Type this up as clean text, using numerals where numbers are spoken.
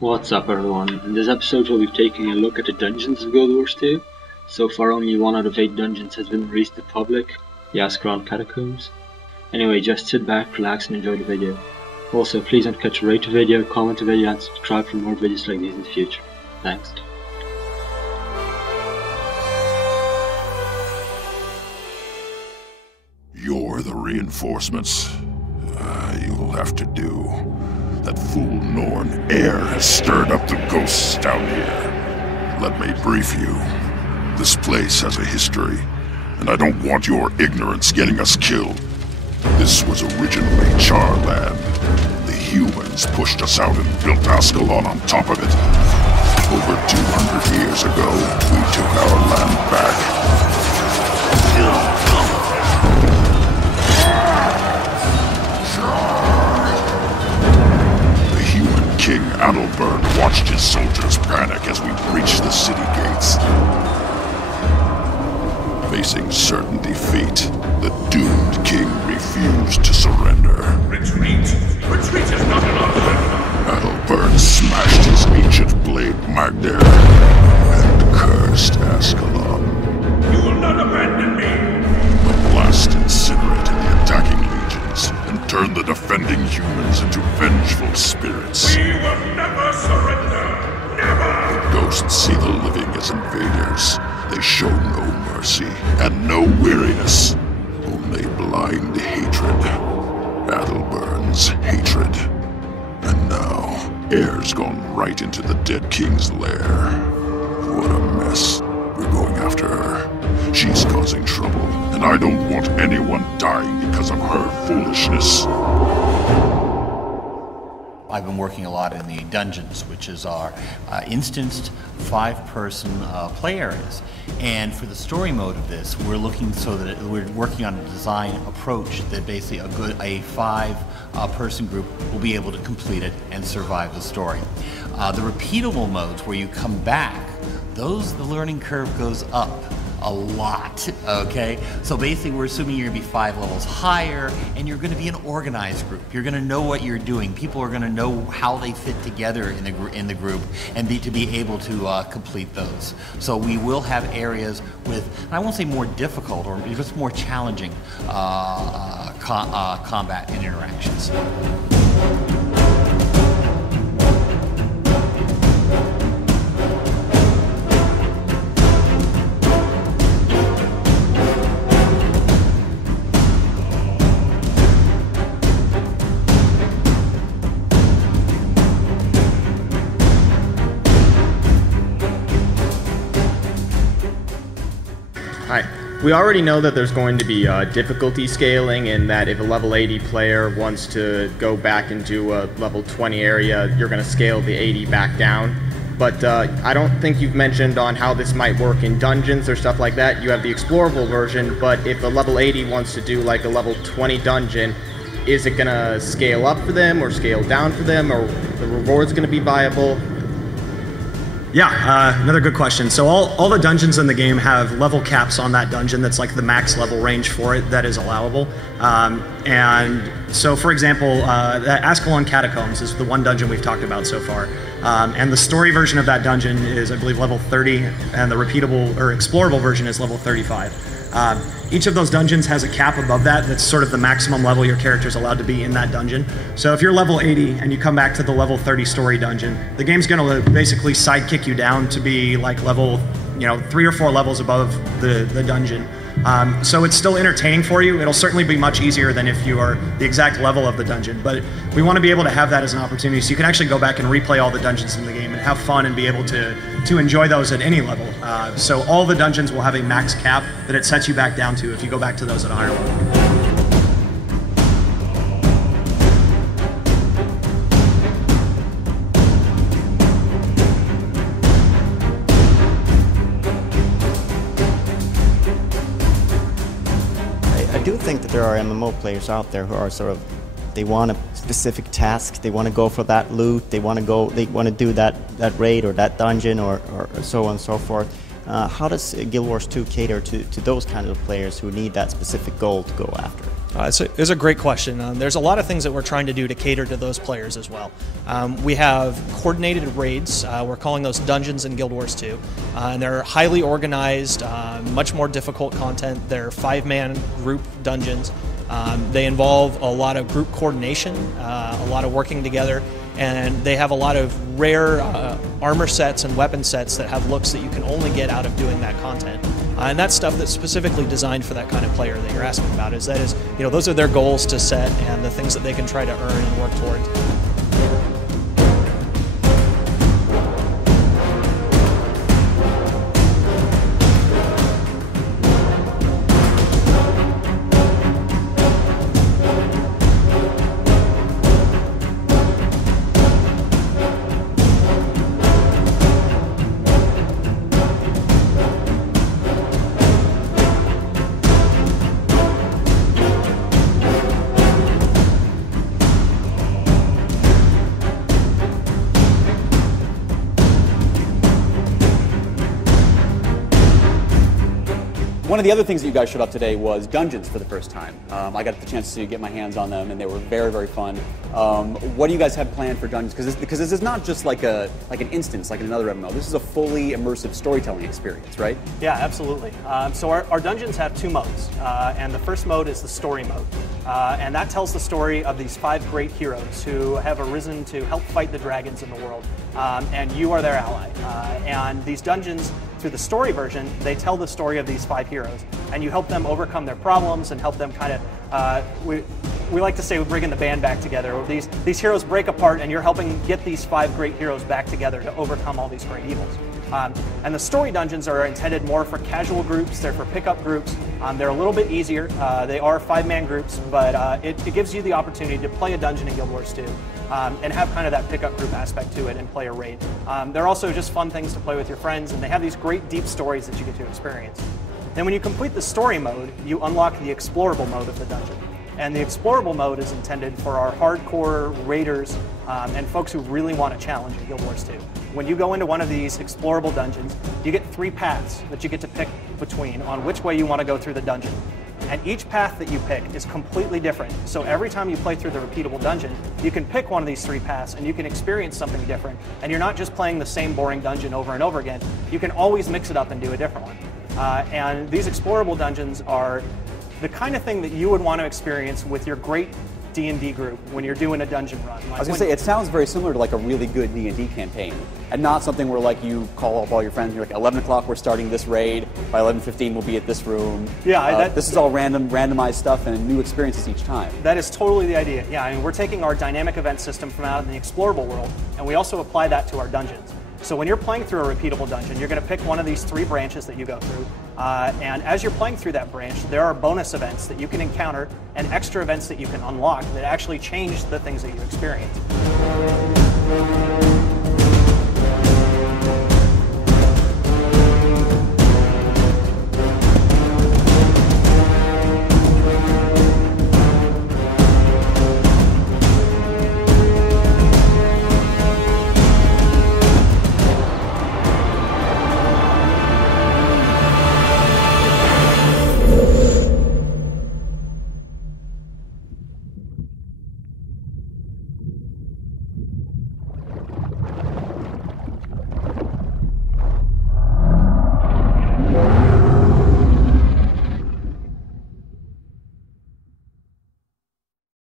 What's up everyone? In this episode we'll be taking a look at the dungeons of Guild Wars 2. So far only 1 out of 8 dungeons has been released to the public, the Ascalon catacombs. Anyway, just sit back, relax and enjoy the video. Also, please don't forget to rate the video, comment the video and subscribe for more videos like these in the future. Thanks. You're the reinforcements. You'll have to do. That fool Norn Air has stirred up the ghosts down here. Let me brief you. This place has a history, and I don't want your ignorance getting us killed. This was originally Charland. The humans pushed us out and built Ascalon on top of it. Over 200 years ago, we took our land back. King Adalbert watched his soldiers panic as we breached the city gates. Facing certain defeat, the doomed king refused to surrender. Retreat! Retreat is not an option! Adalbert smashed his ancient blade Magder and cursed Ascalon. You will not abandon me! The blast incinerated the attacking legions and turned the defending humans into vengeful spirits. We will never surrender! Never! The ghosts see the living as invaders. They show no mercy and no weariness, only blind hatred. Adalbern's hatred. And now, Air's gone right into the dead king's lair. What a mess. We're going after her. She's causing trouble, and I don't want anyone dying because of her foolishness. I've been working a lot in the dungeons, which is our instanced 5-person play areas. And for the story mode of this, we're looking so that we're working on a design approach that basically a 5-person group will be able to complete it and survive the story. The repeatable modes where you come back, the learning curve goes up a lot, okay? So basically we're assuming you're gonna be 5 levels higher and you're gonna be an organized group. You're gonna know what you're doing. People are gonna know how they fit together in the group and to be able to complete those. So we will have areas with, I won't say more difficult or just more challenging combat and interactions. Hi. We already know that there's going to be difficulty scaling, and that if a level 80 player wants to go back into a level 20 area, you're going to scale the 80 back down. But I don't think you've mentioned on how this might work in dungeons or stuff like that. You have the explorable version, but if a level 80 wants to do like a level 20 dungeon, is it going to scale up for them or scale down for them, or the reward's going to be viable? Yeah, another good question. So all the dungeons in the game have level caps on that dungeon. That's like the max level range for it that is allowable. And so, for example, the Ascalon catacombs is the one dungeon we've talked about so far. And the story version of that dungeon is, I believe, level 30, and the repeatable or explorable version is level 35. Each of those dungeons has a cap above that. That's sort of the maximum level your character is allowed to be in that dungeon. So if you're level 80 and you come back to the level 30 story dungeon, the game's going to basically sidekick you down to be like level, 3 or 4 levels above the dungeon. So it's still entertaining for you. It'll certainly be much easier than if you are the exact level of the dungeon, but we want to be able to have that as an opportunity so you can actually go back and replay all the dungeons in the game and have fun and be able to enjoy those at any level. So all the dungeons will have a max cap that it sets you back down to if you go back to those at a higher level. I do think that there are MMO players out there who are sort of, they want a specific task, they want to go for that loot, they want to do that raid or that dungeon or so on and so forth. How does Guild Wars 2 cater to those kinds of players who need that specific goal to go after? It's a great question. There's a lot of things that we're trying to do to cater to those players as well. We have coordinated raids. We're calling those dungeons in Guild Wars 2. And they're highly organized, much more difficult content. They're 5-man group dungeons. They involve a lot of group coordination, a lot of working together, and they have a lot of rare armor sets and weapon sets that have looks that you can only get out of doing that content. And that's stuff that's specifically designed for that kind of player that you're asking about. Those are their goals to set and the things that they can try to earn and work towards. One of the other things that you guys showed up today was dungeons for the first time. I got the chance to get my hands on them, and they were very, very fun. What do you guys have planned for dungeons? Because this is not just like an instance, like in another MMO. This is a fully immersive storytelling experience, right? Yeah, absolutely. So our dungeons have 2 modes, and the first mode is the story mode. And that tells the story of these 5 great heroes who have arisen to help fight the dragons in the world, and you are their ally. And these dungeons, through the story version, they tell the story of these 5 heroes, and you help them overcome their problems and help them kind of, we like to say we're bringing the band back together. These heroes break apart, and you're helping get these 5 great heroes back together to overcome all these great evils. And the story dungeons are intended more for casual groups. They're for pickup groups. They're a little bit easier. They are 5-man groups, but it gives you the opportunity to play a dungeon in Guild Wars 2 and have kind of that pickup group aspect to it and play a raid. They're also just fun things to play with your friends, and they have these great deep stories that you get to experience. Then when you complete the story mode, you unlock the explorable mode of the dungeon. And the explorable mode is intended for our hardcore raiders and folks who really want a challenge in Guild Wars 2. When you go into one of these explorable dungeons, you get 3 paths that you get to pick between on which way you want to go through the dungeon. And each path that you pick is completely different. So every time you play through the repeatable dungeon, you can pick one of these 3 paths and you can experience something different. And you're not just playing the same boring dungeon over and over again. You can always mix it up and do a different one. And these explorable dungeons are the kind of thing that you would want to experience with your great D&D group when you're doing a dungeon run. I was going to say, it sounds very similar to like a really good D&D campaign, and not something where like you call up all your friends and you're like, 11 o'clock we're starting this raid, by 11:15 we'll be at this room. Yeah, this is all randomized stuff and new experiences each time. That is totally the idea. Yeah, I mean, we're taking our dynamic event system from out in the explorable world, and we also apply that to our dungeons. So when you're playing through a repeatable dungeon, you're going to pick one of these 3 branches that you go through. And as you're playing through that branch, there are bonus events that you can encounter and extra events that you can unlock that actually change the things that you experience.